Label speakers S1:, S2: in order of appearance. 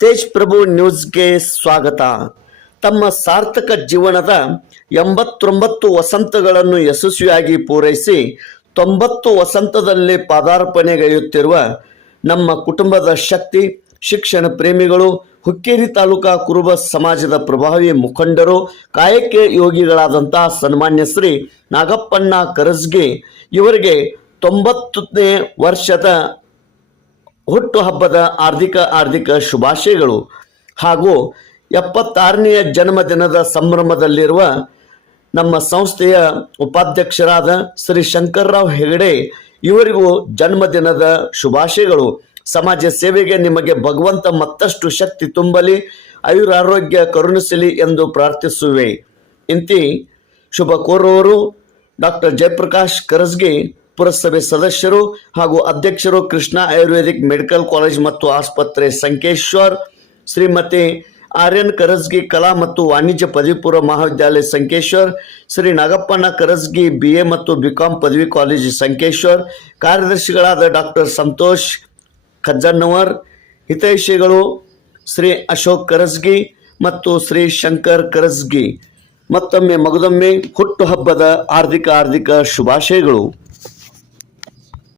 S1: ತೇಜ್ ಪ್ರಭು ನ್ಯೂಸ್ಗೆ ಸ್ವಾಗತ. ತಮ್ಮ ಸಾರ್ಥಕ ಜೀವನದ ಎಂಬತ್ತೊಂಬತ್ತು ವಸಂತಗಳನ್ನು ಯಶಸ್ವಿಯಾಗಿ ಪೂರೈಸಿ ತೊಂಬತ್ತು ವಸಂತದಲ್ಲಿ ಪಾದಾರ್ಪಣೆಗೈಯುತ್ತಿರುವ ನಮ್ಮ ಕುಟುಂಬದ ಶಕ್ತಿ, ಶಿಕ್ಷಣ ಪ್ರೇಮಿಗಳು, ಹುಕ್ಕೇರಿ ತಾಲೂಕಾ ಕುರುಬ ಸಮಾಜದ ಪ್ರಭಾವಿ ಮುಖಂಡರು, ಕಾಯಕ್ಕೆ ಯೋಗಿಗಳಾದಂತಹ ಸನ್ಮಾನ್ಯ ಶ್ರೀ ನಾಗಪ್ಪಣ್ಣ ಕರಸ್ಗೆ ಇವರಿಗೆ ತೊಂಬತ್ತನೇ ವರ್ಷದ ಹುಟ್ಟುಹಬ್ಬದ ಆರ್ಥಿಕ ಆರ್ಥಿಕ ಶುಭಾಶಯಗಳು. ಹಾಗೂ ಎಪ್ಪತ್ತಾರನೆಯ ಜನ್ಮದಿನದ ಸಂಭ್ರಮದಲ್ಲಿರುವ ನಮ್ಮ ಸಂಸ್ಥೆಯ ಉಪಾಧ್ಯಕ್ಷರಾದ ಶ್ರೀ ಶಂಕರರಾವ್ ಹೆಗಡೆ, ಇವರಿಗೂ ಜನ್ಮದಿನದ ಶುಭಾಶಯಗಳು. ಸಮಾಜ ಸೇವೆಗೆ ನಿಮಗೆ ಭಗವಂತ ಮತ್ತಷ್ಟು ಶಕ್ತಿ ತುಂಬಲಿ, ಆಯುರಾರೋಗ್ಯ ಕರುಣಿಸಲಿ ಎಂದು ಪ್ರಾರ್ಥಿಸುವೆ. ಇಂತಿ ಶುಭ ಕೋರುವವರು ಡಾಕ್ಟರ್ ಜಯಪ್ರಕಾಶ್ ಕರಸ್ಗಿ ಪುರಸಭೆ ಸದಸ್ಯರು ಹಾಗೂ ಅಧ್ಯಕ್ಷರು ಕೃಷ್ಣ ಆಯುರ್ವೇದಿಕ್ ಮೆಡಿಕಲ್ ಕಾಲೇಜ್ ಮತ್ತು ಆಸ್ಪತ್ರೆ ಸಂಕೇಶ್ವರ್, ಶ್ರೀಮತಿ ಆರ್ಯನ್ ಕರಜ್ಗಿ ಕಲಾ ಮತ್ತು ವಾಣಿಜ್ಯ ಪದವಿ ಪೂರ್ವ ಮಹಾವಿದ್ಯಾಲಯ ಸಂಕೇಶ್ವರ್, ಶ್ರೀ ನಾಗಪ್ಪನ ಕರಸ್ಗಿ ಬಿ ಎ ಮತ್ತು ಬಿಕಾಂ ಪದವಿ ಕಾಲೇಜ್ ಸಂಕೇಶ್ವರ್, ಕಾರ್ಯದರ್ಶಿಗಳಾದ ಡಾಕ್ಟರ್ ಸಂತೋಷ್ ಖಜ್ಜನ್ನವರ್, ಹಿತೈಷಿಗಳು ಶ್ರೀ ಅಶೋಕ್ ಕರಸ್ಗಿ ಮತ್ತು ಶ್ರೀ ಶಂಕರ್ ಕರಸ್ಗಿ ಮತ್ತೊಮ್ಮೆ ಮಗದೊಮ್ಮೆ ಹುಟ್ಟುಹಬ್ಬದ ಹಾರ್ದಿಕ ಹಾರ್ದಿಕ ಶುಭಾಶಯಗಳು.